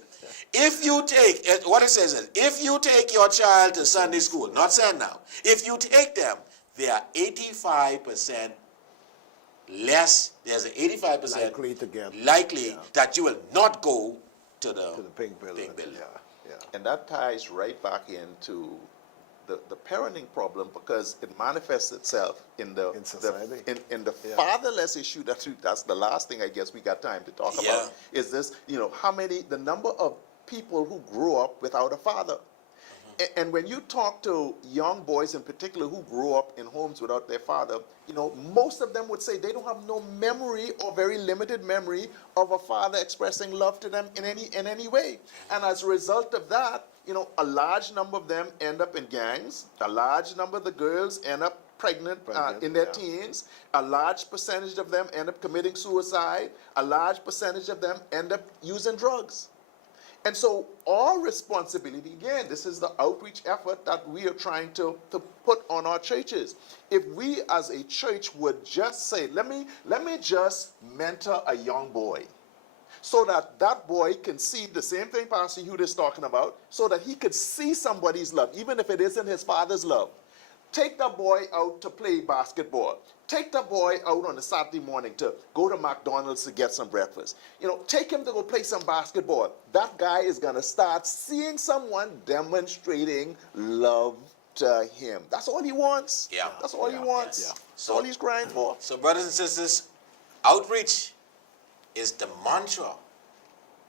If you take, what it says is, if you take your child to Sunday school, not send now, if you take them, they are 85% less, there's an 85% likely that you will not go to the pink building. Yeah. And that ties right back into the parenting problem, because it manifests itself in the fatherless issue. That's the last thing I guess we got time to talk about. Is this, the number of people who grow up without a father. And when you talk to young boys in particular who grew up in homes without their father, you know, most of them would say they don't have no memory or very limited memory of a father expressing love to them in any way. And as a result of that, you know, a large number of them end up in gangs. A large number of the girls end up pregnant in their teens. A large percentage of them end up committing suicide. A large percentage of them end up using drugs. And so our responsibility, again, this is the outreach effort that we are trying to put on our churches. If we as a church would just say, let me just mentor a young boy, so that that boy can see the same thing Pastor Hugh is talking about, so that he could see somebody's love, even if it isn't his father's love. Take the boy out to play basketball. Take the boy out on a Saturday morning to go to McDonald's to get some breakfast. You know, take him to go play some basketball. That guy is going to start seeing someone demonstrating love to him. That's all he wants. Yeah. That's all he wants. Yeah. That's all he's crying for. So, brothers and sisters, outreach is the mantra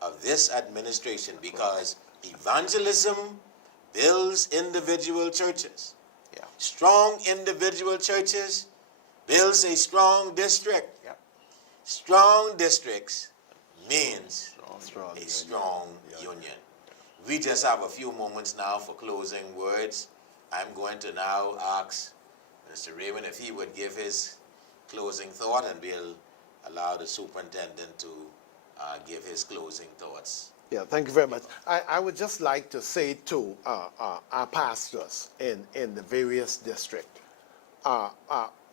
of this administration, because evangelism builds individual churches. Yeah. Strong individual churches builds a strong district. Yeah. Strong districts means Strong a strong union. We just have a few moments now for closing words. I'm going to now ask Mr. Raymond if he would give his closing thought, and we'll allow the superintendent to give his closing thoughts. Yeah, thank you very much. I would just like to say to our pastors in the various districts,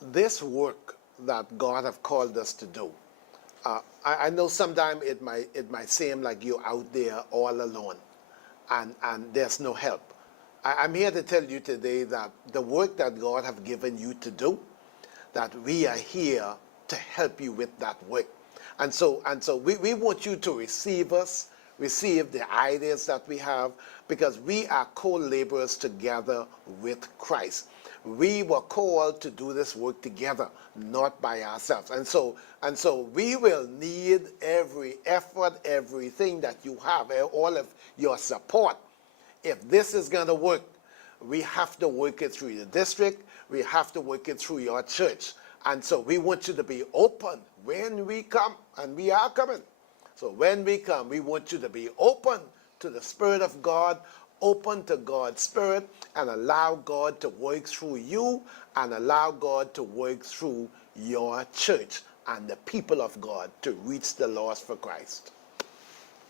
this work that God have called us to do, I know sometimes it might seem like you're out there all alone and there's no help. I'm here to tell you today that the work that God have given you to do, that we are here to help you with that work. And so we want you to receive us, receive the ideas that we have, because we are co-laborers together with Christ. We were called to do this work together, not by ourselves. And so we will need every effort, everything that you have, all of your support. If this is going to work, we have to work it through the district. We have to work it through your church. And so we want you to be open when we come, and we are coming. So when we come, we want you to be open to the Spirit of God, open to God's Spirit, and allow God to work through you, and allow God to work through your church and the people of God to reach the lost for Christ.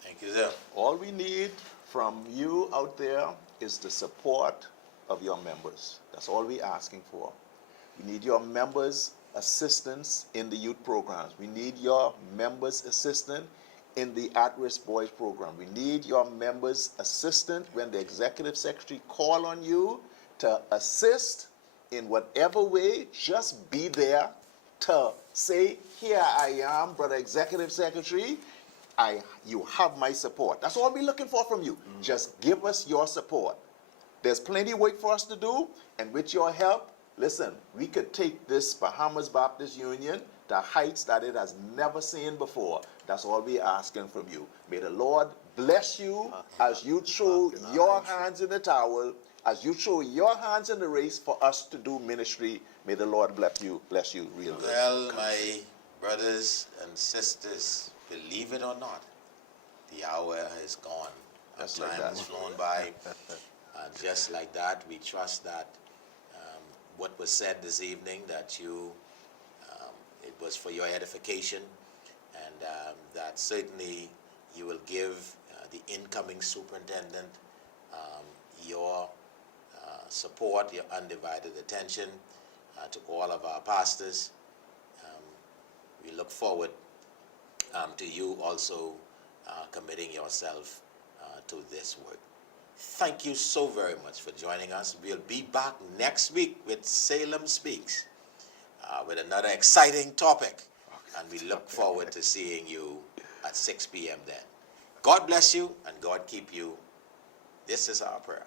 Thank you, sir. All we need from you out there is the support of your members. That's all we're asking for. We need your members' assistance in the youth programs. We need your members' assistance in the at-risk boys program. We need your members' assistance when the executive secretary call on you to assist in whatever way. Just be there to say, here I am, brother executive secretary. You have my support. That's all we're looking for from you. Just give us your support. There's plenty of work for us to do, and with your help, listen, we could take this Bahamas Baptist Union to heights that it has never seen before. That's all we're asking from you. May the Lord bless you as you throw your hands in the towel, as you throw your hands in the race for us to do ministry. May the Lord bless you real good. Well, my brothers and sisters, believe it or not, the hour is gone. Our Just like time that. has flown by. Just like that, we trust that what was said this evening, that it was for your edification, and that certainly you will give the incoming superintendent your support, your undivided attention, to all of our pastors. We look forward to you also committing yourself to this work. Thank you so very much for joining us. We'll be back next week with Salem Speaks with another exciting topic, and we look forward to seeing you at 6 p.m. then. God bless you and God keep you. This is our prayer.